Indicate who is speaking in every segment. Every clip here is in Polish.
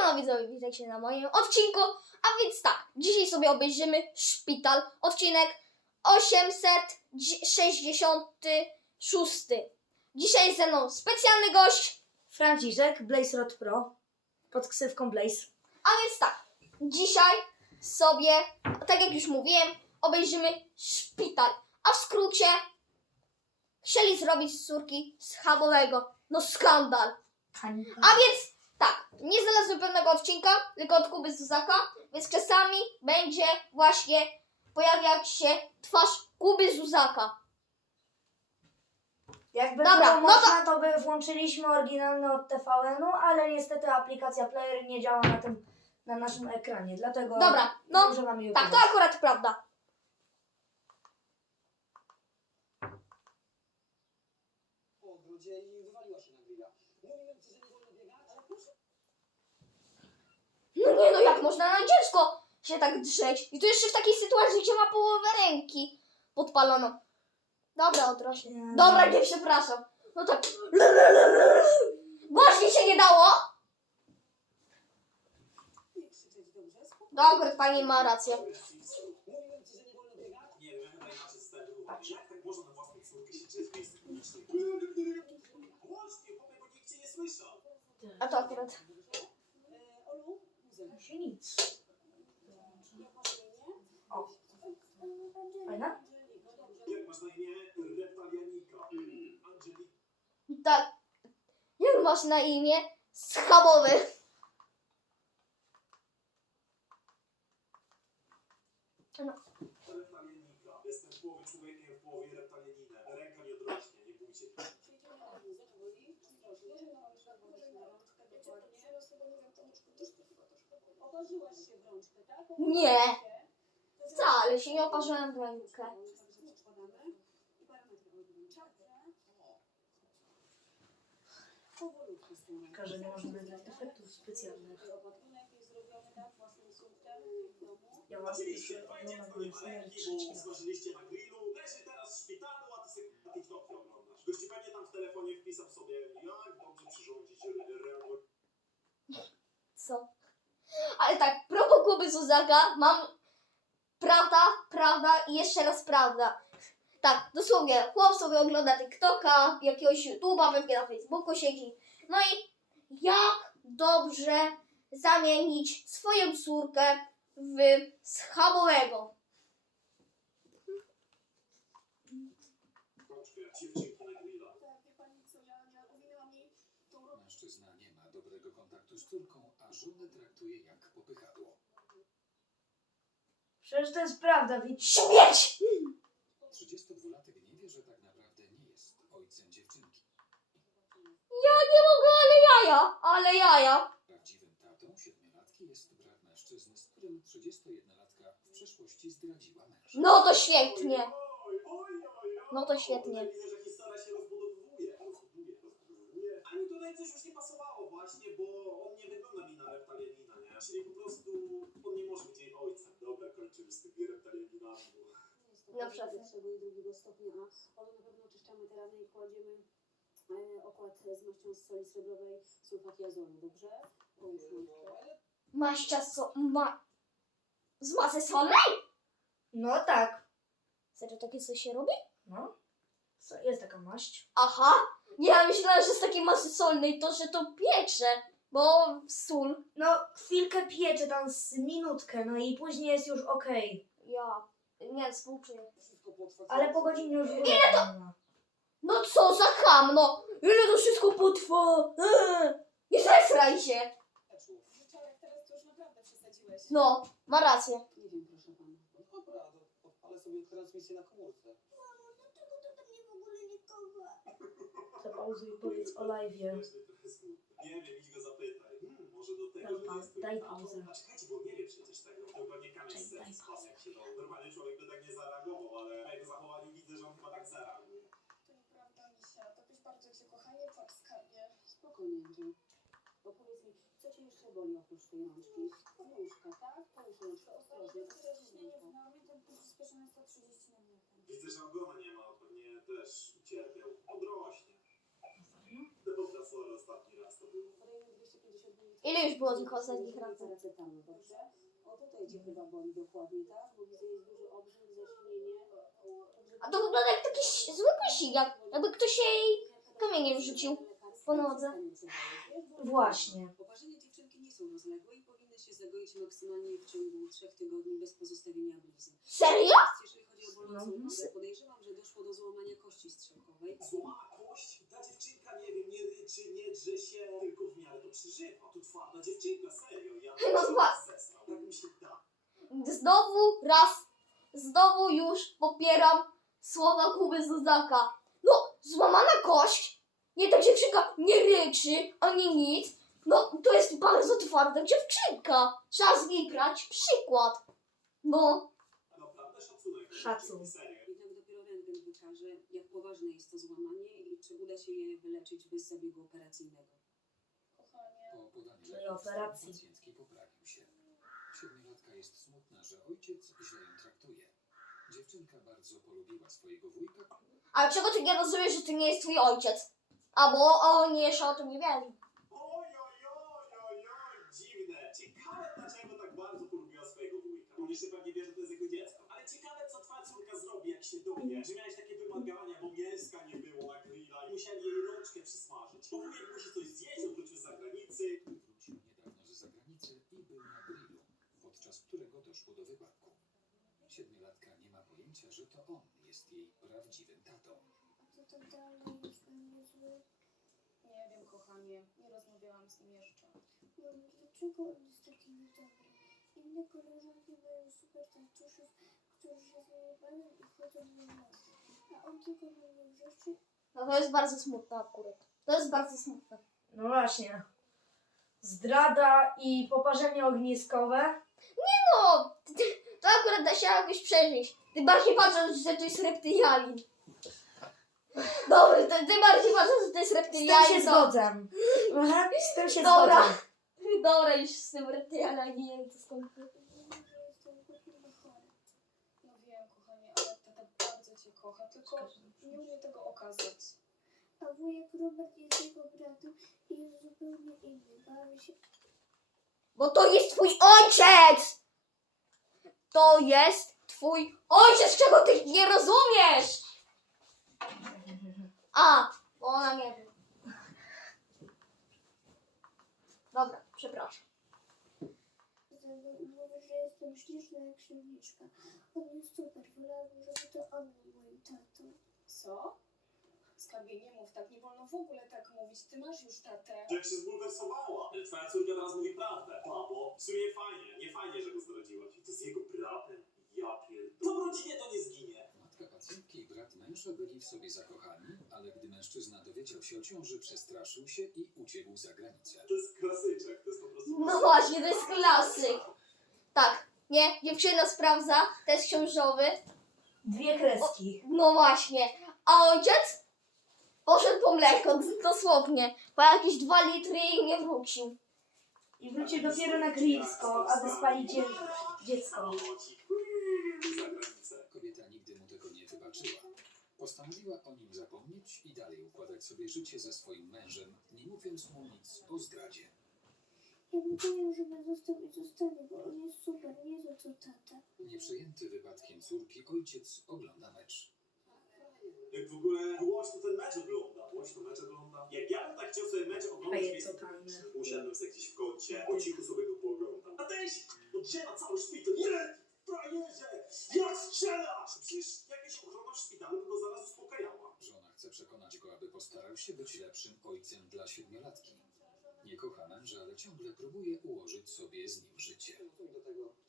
Speaker 1: No widzowie, witajcie na moim odcinku. A więc tak, dzisiaj sobie obejrzymy Szpital, odcinek 866. Dzisiaj ze mną specjalny gość,
Speaker 2: Franciszek, Blaze Rod Pro, pod ksywką Blaze.
Speaker 1: a więc tak, dzisiaj sobie, tak jak już mówiłem, obejrzymy Szpital. A w skrócie, chcieli zrobić z córki schabowego. No skandal. A więc tak, nie znalazłem pewnego odcinka, tylko od Kuby Zuzaka, więc czasami będzie właśnie pojawiać się twarz Kuby Zuzaka.
Speaker 2: Jakby
Speaker 1: Dobra,
Speaker 2: było
Speaker 1: no
Speaker 2: można, to by włączyliśmy oryginalny od TVN-u, ale niestety aplikacja Player nie działa na tym, na naszym ekranie, dlatego
Speaker 1: Dobra, no
Speaker 2: używamy YouTube'a.
Speaker 1: tak, to akurat prawda.
Speaker 3: po ogrodzie i wywaliła się na grilla. Mówiłem ci, że nie wolno biegać, ale proszę.
Speaker 1: No nie no, jak można na dziecko się tak drzeć? I to jeszcze w takiej sytuacji, gdzie ma połowę ręki podpaloną. Dobra, odrośnie.
Speaker 2: Nie.
Speaker 1: Dobra, nie przepraszam. No tak. Głośniej się nie dało. Dobra, pani ma rację.
Speaker 4: Tak.
Speaker 1: A to akurat.
Speaker 3: Muzę.
Speaker 2: się nic. O. Fajna?
Speaker 4: Jak masz na imię? Reptalianika. Angelika.
Speaker 1: Tak. Jak masz na imię? Schabowy.
Speaker 4: Reptalianika. Jestem w połowie człowiekiem, w połowie. Ręka nie odrośnie, nie bójcie.
Speaker 3: Przyjdziemy na muzę, to boli? Ostrożnie. Może na rączkę, włożyć na rączkę dokładnie. Oparzyłaś się w rączkę, tak?
Speaker 1: Nie. Wcale się nie oparzyłem w rękę.
Speaker 2: Że nie można dać efektów specjalnych.
Speaker 3: Tak.
Speaker 2: Ja mam jeszcze
Speaker 4: smażyliście na grillu. Leży teraz w szpitalu, a ty sobie na TikTokie oglądasz. Gości pewnie tam w telefonie wpisał sobie, jak dobrze przyrządzić reago
Speaker 1: Co? Ale tak, propos Kuby Zuzaka, mam prawda, prawda i jeszcze raz prawda. Tak, dosłownie, chłop sobie ogląda TikToka, jakiegoś YouTube'a, pewnie na Facebooku siedzi. No i jak dobrze zamienić swoją córkę w schabowego.
Speaker 5: Mężczyzna nie ma dobrego kontaktu z córką, żonę traktuje jak popychadło.
Speaker 2: Przecież to jest prawda, widzisz?
Speaker 1: Śmierć!
Speaker 5: 32-latek nie wie, że tak naprawdę nie jest ojcem dziewczynki.
Speaker 1: Ja nie mogę, ale jaja, ale jaja.
Speaker 5: Prawdziwym tatą siedmiolatki jest brat mężczyzny, z którym 31-latka w przeszłości zdradziła męża.
Speaker 1: No to świetnie. No to świetnie.
Speaker 4: Widzę, że historia się rozbudowuje. Rozbuduje, rozbudowuje. A mi tutaj coś już nie pasowało właśnie, bo on nie wygląda mi na? Czyli po prostu on nie może być jej ojcem. Dobra, kończymy z tymi reptalianinami. bo-
Speaker 1: No przecież.
Speaker 3: pierwszego i drugiego stopnia A. Na pewno oczyszczamy te rany i kładziemy e, okład z maścią z soli srebrowej, sulfat azolu, dobrze? Połóż rączkę.
Speaker 1: Maścia so... ma... Z masy solnej?
Speaker 2: No tak.
Speaker 1: Serio, takie coś się robi?
Speaker 2: No. Co, Jest taka maść.
Speaker 1: Aha. Nie, ja myślałam, że z takiej masy solnej to, że to piecze, bo sól.
Speaker 2: No, chwilkę piecze tam z minutkę, no i później jest już okej.
Speaker 1: Ja. Nie, współczuję.
Speaker 2: Ale po godzinie już Ile to?
Speaker 1: No co za ham, no. Ile to wszystko potrwa? Eee. Nie zesraj się.
Speaker 3: Wieczorek, teraz to już naprawdę przesadziłeś.
Speaker 1: No, ma rację.
Speaker 3: Nie wiem, proszę pana.
Speaker 4: Dobra, to odpalę sobie transmisję na komórce.
Speaker 2: Zapauzuj i powiedz o live'ie.
Speaker 4: Właśnie trochę smutno. Nie wiem, idź go zapytaj. Hmm, może
Speaker 2: Daj pauzę.
Speaker 4: Czekajcie, bo nie wie przecież tego. To pewnie kamień
Speaker 2: Czekaj, daj
Speaker 4: spadł, jak się do... Normalny człowiek by tak nie zareagował, ale po jego zachowaniu widzę, że on chyba tak zareaguje.
Speaker 6: To nieprawda, Misia. Tatuś bardzo cię kocha, nie płacz skarbie.
Speaker 3: Spokojnie, Andrzej. Bo powiedz mi, co cię jeszcze boli oprócz tej rączki? Nóżka, tak? Połóż rączkę, ostrożnie.
Speaker 6: Ciśnienie w normie, tempo przyspieszone 130 na minutę.
Speaker 4: Widzę, że ogona nie ma, pewnie też ucierpiał. Odrośnie. Dobra, sorry, ostatni raz to było.
Speaker 3: Podajemy 250 ml
Speaker 1: Ile już było tych ostatnich razy?
Speaker 3: Paracetamol, dobrze? O tutaj cię chyba boli dokładnie, tak? Bo widzę jest duży obrzęk, zaśnienie.
Speaker 1: A to wygląda jak taki ś- zwykły sigak. Jakby ktoś jej kamieniem rzucił po nodze.
Speaker 2: Właśnie.
Speaker 3: Są rozległe i powinny się zagoić maksymalnie w ciągu trzech tygodni bez pozostawienia blizn.
Speaker 1: Serio?
Speaker 3: Jeżeli chodzi o bolącą
Speaker 2: No.
Speaker 3: nogę, podejrzewam, że doszło do złamania kości strzałkowej.
Speaker 4: Złamała kość? Ta dziewczynka, nie wiem, nie ryczy, nie drze się, tylko w miarę to przeżywa. To twarda dziewczynka, serio. Ja
Speaker 1: No
Speaker 4: bym
Speaker 1: zła-
Speaker 4: się zesrał. Tak mi się da.
Speaker 1: Znowu raz, znowu już popieram słowa Kuby Zuzaka. No, złamana kość. Nie, ta dziewczynka nie ryczy, ani nic. No, to jest bardzo twarda dziewczynka. Trzeba z niej brać przykład. No,
Speaker 4: Naprawdę szacunek.
Speaker 2: Szacun.
Speaker 3: Jednak dopiero rentgen wykaże, jak poważne jest to złamanie i czy uda się je wyleczyć bez zabiegu operacyjnego.
Speaker 6: Kochanie.
Speaker 5: Po podaniu
Speaker 2: operacji.
Speaker 5: pacjentki poprawił się. Siedmiolatka jest smutna, że ojciec źle ją traktuje. Dziewczynka bardzo polubiła swojego wujka,
Speaker 1: ale czego ty nie rozumiesz, że to nie jest twój ojciec? Albo on jeszcze o tym nie wierzy.
Speaker 4: On jeszcze pewnie wie, że to jest jego dziecko. Ale ciekawe, co twoja córka zrobi, jak się dowie, że miałeś takie wymagania, bo mięska nie było na grilla i musieli jej rączkę przysmażyć. Bo wujek musi coś zjeść, on wrócił z zagranicy.
Speaker 5: wrócił niedawno z zagranicy i był na grillu, podczas którego doszło do wypadku. Siedmiolatka nie ma pojęcia, że to on jest jej prawdziwym tatą.
Speaker 6: A co to dalej jest na mnie zły? Nie wiem, kochanie. Nie rozmawiałam z nim jeszcze.
Speaker 7: Mamo, dlaczego on jest taki? Inne koleżanki mają super tatusiów, którzy się zajebają i chodzą na nocy. A on tylko na wrzeszczy
Speaker 1: No to jest bardzo smutne akurat. To jest bardzo smutne.
Speaker 2: No właśnie. Zdrada i poparzenie ogniskowe.
Speaker 1: No, ty- ty- to akurat da się jakoś przeżyć. Tym bardziej patrząc, że to jest reptylianin. Dobra, ty- tym bardziej patrząc, że to jest
Speaker 2: Z tym się
Speaker 1: reptylianin. to-
Speaker 2: zgodzę. Aha, Z tym się
Speaker 1: Dobra.
Speaker 2: zgodzę.
Speaker 1: Dobra, już z tym skończę.
Speaker 7: mówi, że jestem kurwa chory.
Speaker 6: No wiem, kochanie, ale tata bardzo cię kocha, tylko nie umie tego okazać.
Speaker 7: A wujek Robert jest jego bratem i jest zupełnie inny. Bawi się
Speaker 1: Bo to jest twój ojciec! To jest twój ojciec, czego ty nie rozumiesz! A, bo ona nie wie. Dobra, przepraszam.
Speaker 7: mówi, że jestem śliczna jak księżniczka. On jest super, wolałabym, żeby to on był moim tatą.
Speaker 6: Co? Skarbie, nie mów tak, nie wolno w ogóle tak mówić. Ty masz już tatę.
Speaker 4: Jak się zbulwersowała. Ale twoja córka teraz mówi prawdę. Babo, w sumie fajnie, nie fajnie, że go zdradziłaś. I to z jego bratem. Ja pierdolę. To w rodzinie to nie zginie.
Speaker 5: Pacjentki i brat męża byli w sobie zakochani, ale gdy mężczyzna dowiedział się o ciąży, przestraszył się i uciekł za granicę.
Speaker 4: To jest klasyczek, to jest po prostu...
Speaker 1: No właśnie, to jest klasyk. Tak, nie, dziewczyna sprawdza, test książowy.
Speaker 2: Dwie kreski.
Speaker 1: No właśnie. A ojciec poszedł po mleko, dosłownie. Po jakieś dwa litry i nie wrócił.
Speaker 2: I wróci dopiero na grillsko, aby spalić dzie- dziecko.
Speaker 4: Samolocik. Za granicę.
Speaker 5: Kobieta nigdy mu tego nie wybaczyła. Postanowiła o nim zapomnieć i dalej układać sobie życie ze swoim mężem, nie mówiąc mu nic o zdradzie.
Speaker 7: Ja bym powiedział, żeby został i zostanie, bo on jest super, nie za co tata.
Speaker 5: Nieprzejęty wypadkiem córki, ojciec ogląda mecz.
Speaker 4: Jak w ogóle głośno ten mecz ogląda. Głośno mecz ogląda. Jak ja bym tak chciał sobie mecz oglądać, więc usiadłem sobie gdzieś w kącie, po cichu sobie go pooglądam. A ten się oddziela cały szpital. Nie! Frajerze! Jak strzelasz? Przecież jakieś ochrona w szpitalu by go zaraz uspokajała.
Speaker 5: Żona chce przekonać go, aby postarał się być lepszym ojcem dla siedmiolatki. Nie kocha męża, ale ciągle próbuje ułożyć sobie z nim życie.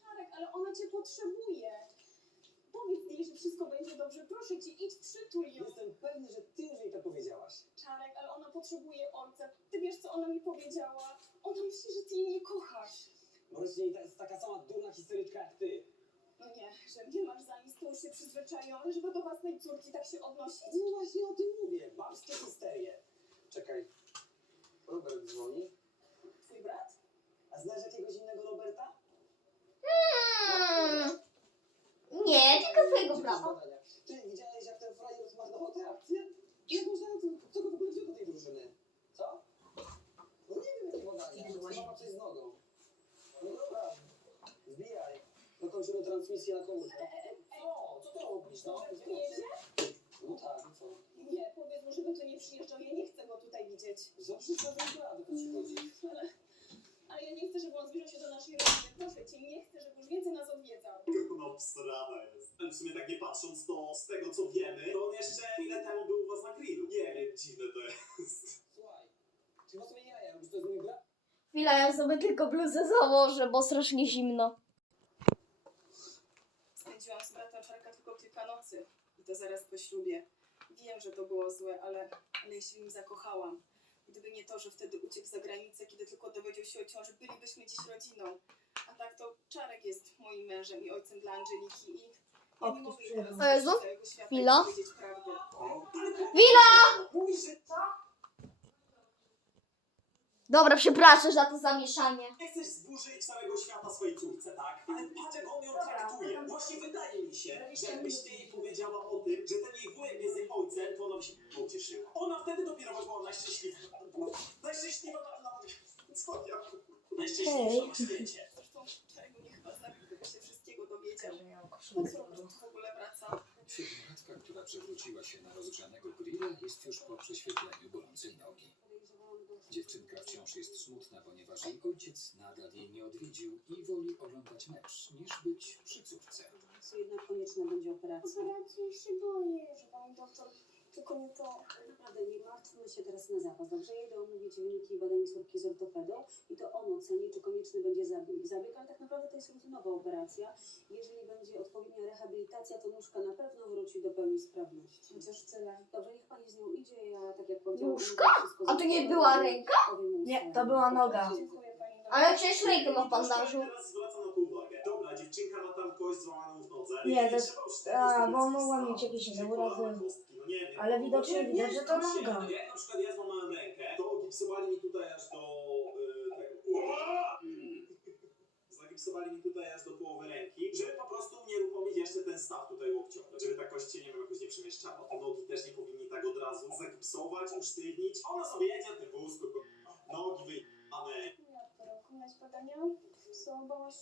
Speaker 6: Czarek, ale ona cię potrzebuje. Powiedz jej, że wszystko będzie dobrze. Proszę cię, idź przytul ją.
Speaker 8: Jestem pewny, że ty już jej to powiedziałaś.
Speaker 6: Czarek, ale ona potrzebuje ojca. Ty wiesz, co ona mi powiedziała? Ona myśli, że ty jej nie kochasz.
Speaker 8: Wreszcie to jest taka sama durna historyczka jak ty.
Speaker 6: No nie, że nie masz za nic, to już się przyzwyczajony, żeby do własnej córki tak się odnosić.
Speaker 8: No właśnie o tym mówię, babskie histerie. Czekaj, Robert dzwoni.
Speaker 6: Twój brat?
Speaker 8: A znasz jakiegoś innego Roberta?
Speaker 1: Hmm. Nie, tylko twojego
Speaker 8: Gdzie
Speaker 1: brata.
Speaker 8: Ty widziałeś jak ten frajer zmarnował tę akcję? Jak można, co, co go w ogóle wziął do tej drużyny? Co? No nie wiem jakie
Speaker 2: do łazienki.
Speaker 8: Mama coś To kończymy transmisję na komórkę.
Speaker 6: E,
Speaker 8: Co? Co ty robisz? No,
Speaker 6: Jedzie?
Speaker 8: no tak, no co?
Speaker 6: Nie, powiedz mu, żeby tu nie przyjeżdżał. Ja nie chcę go tutaj widzieć.
Speaker 8: Zawsze trzeba dać radę, to ci chodzi.
Speaker 6: Ale, ale ja nie chcę, żeby on zbliżał się do naszej rodziny. Proszę cię, nie chcę, żeby już więcej nas odwiedzał.
Speaker 4: No obsrana jest. Ale w sumie tak nie patrząc, to z tego co wiemy, to on jeszcze chwilę temu był u was na grillu. Nie wiem, dziwne to jest.
Speaker 8: Słuchaj, ty ma sobie jaja, robisz to jest mój brat?
Speaker 1: Chwila, ja sobie tylko bluzę założę, bo strasznie zimno.
Speaker 6: Spędziłam z bratem Czarka tylko kilka nocy. I to zaraz po ślubie. Wiem, że to było złe, ale, ale ja się nim zakochałam. Gdyby nie to, że wtedy uciekł za granicę, kiedy tylko dowiedział się o ciąży, bylibyśmy dziś rodziną. A tak to Czarek jest moim mężem i ojcem dla Angeliki i ja
Speaker 2: O,
Speaker 6: nie mogę teraz
Speaker 1: Jezu,
Speaker 6: świata
Speaker 1: chwila.
Speaker 6: i powiedzieć prawdy.
Speaker 1: Chwila!
Speaker 4: Mówisz, że
Speaker 1: Dobra, przepraszam za to zamieszanie.
Speaker 4: nie chcesz zburzyć całego świata swojej córce, tak? Ale patrz jak on ją traktuje. Właśnie wydaje mi się, że jakbyś ty jej powiedziała o tym, że ten jej wujek jest jej ojcem, to ona by się pocieszyła. Ona wtedy dopiero by była najszczęśliwsza. Najszczęśliwa na... na... Co ja? Najszczęśliwsza na świecie.
Speaker 6: Zresztą Czarek mnie chyba zabił, gdyby się wszystkiego dowiedział. Po co w ogóle wraca?
Speaker 5: Siedmiolatka, która przewróciła się na rozgrzanego grilla, jest już po prześwietleniu bolącej nogi. Dziewczynka wciąż jest smutna, ponieważ jej ojciec nadal jej nie odwiedził i woli oglądać mecz, niż być przy córce.
Speaker 3: Co jednak konieczna będzie operacja.
Speaker 7: Operacji się boję.
Speaker 6: Że pani doktor, tylko nie to.
Speaker 3: Naprawdę, nie martwmy się teraz na zapas. Dobrze, ja idę omówić wyniki badań córki z ortopedą i to on oceni, czy konieczny będzie zabieg, zabieg, ale tak naprawdę to jest rutynowa operacja. Jeżeli będzie odpowiednia rehabilitacja, to nóżka na pewno wróci do pełni sprawności.
Speaker 6: Chociaż tyle.
Speaker 3: Dobrze, niech pani z nią idzie, ja tak jak powiedziałam...
Speaker 1: Nóżka? A to nie była ręka?
Speaker 2: Nie, to była noga.
Speaker 1: Ale przecież rękę ma w bandażu.
Speaker 4: Teraz zwracam na to uwagę. Dobra, dziewczynka ma tam kość złamaną w nodze.
Speaker 2: Nie, to jest-
Speaker 4: trzeba już tego
Speaker 2: a, bo mogła mieć jakieś inne urazy.
Speaker 4: no.
Speaker 2: Ale widocznie
Speaker 4: Nie,
Speaker 2: widać, że to noga.
Speaker 4: Jak na przykład ja złamałem rękę, to gipsowali mi tutaj aż do y, tego. Ua! Zagipsowali mi tutaj aż do połowy ręki, żeby po prostu unieruchomić jeszcze ten staw tutaj łokciowy, żeby ta kość się nie wiem jakoś nie przemieszczała. Te nogi też nie powinni tak od razu zagipsować, usztywnić. Ona sobie jedzie na tym wózku, nogi wyjebane.
Speaker 6: Jak miałeś badania?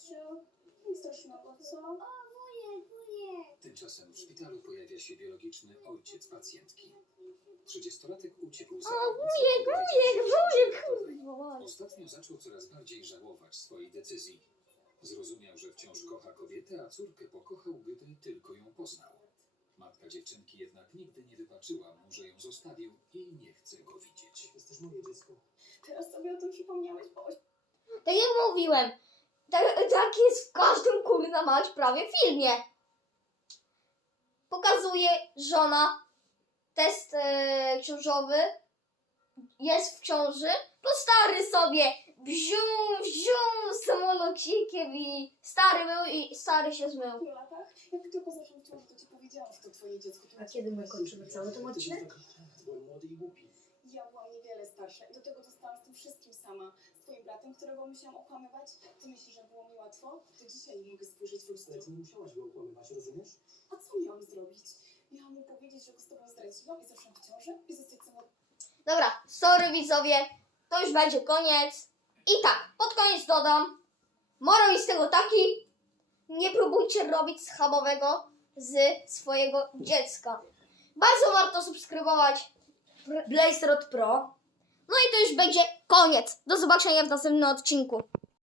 Speaker 6: Się? Nic strasznego, co?
Speaker 7: Wujek, wujek.
Speaker 5: Tymczasem w szpitalu pojawia się biologiczny ojciec pacjentki. Trzydziestolatek uciekł z
Speaker 1: Wujek, wujek, wujek, kurwa.
Speaker 5: Ostatnio zaczął coraz bardziej żałować swojej decyzji. Zrozumiał, że wciąż kocha kobietę, a córkę pokochał, gdy tylko ją poznał. Matka dziewczynki jednak nigdy nie wybaczyła mu, że ją zostawił i nie chce go widzieć.
Speaker 8: To jest też moje dziecko.
Speaker 6: Teraz sobie o tym przypomniałeś, bo
Speaker 1: Tak jak mówiłem, tak, tak jest w każdym kurna mać prawie filmie. Pokazuje żona test e, ciążowy, jest w ciąży, to stary sobie bzium, bzium samolocikiem i stary był i stary się zmył.
Speaker 6: po latach, jak tylko zaczął ciąży, to ci powiedziałam, że to twoje dziecko. To
Speaker 2: A kiedy my kończymy cały ten odcinek?
Speaker 8: Byłem młody i głupi.
Speaker 6: Ja byłam niewiele starsza i do tego zostałam z tym wszystkim sama. Z twoim bratem, którego musiałam okłamywać. Ty myślisz, że było mi łatwo? To dzisiaj nie mogę spojrzeć w lustro.
Speaker 8: Ale ty nie musiałaś go okłamywać, rozumiesz?
Speaker 6: A co miałam zrobić? Miałam mu powiedzieć, że go z tobą zdradziłam i zaszłam w ciążę i zostać samotną.
Speaker 1: Dobra, sorry widzowie, to już będzie koniec. I tak, pod koniec dodam, morał jest tego taki, nie próbujcie robić schabowego z swojego dziecka. Bardzo warto subskrybować.
Speaker 2: Blaze Pro.
Speaker 1: No i to już będzie koniec. Do zobaczenia w następnym odcinku.